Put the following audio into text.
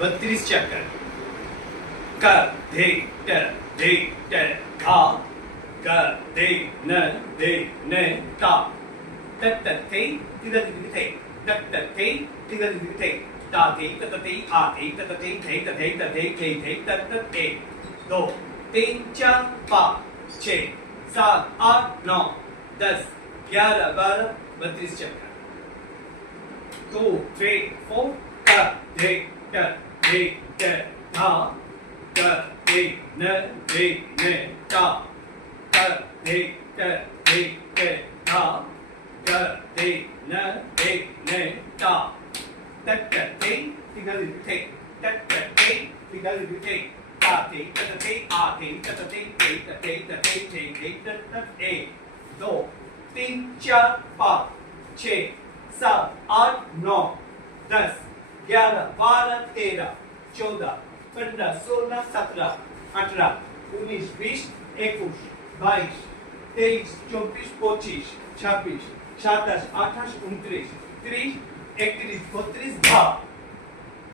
32 चक्कर क धे ट धे ट धा ग धे न ता तत थे तिगल थे तत थे तिगल थे ता थे तत थे आ थे तत थे थे तत थे 2 3 4 5 6 7 8 9 10 11 12 32 चक्कर 2 3 4 क धे ट धे ट धा ग धे न ता क धे ट धे ट धा ग धे न ता तत थे तिगल थे तत थे तिगल थे ता थे तत थे आ थे तत थे तत 1 2 3 4 5 6 7 8 9 10 11 12 13 14 15 16 17 18 19 20 21 22 23 24 25 26 27 28 29 30 31 32 धा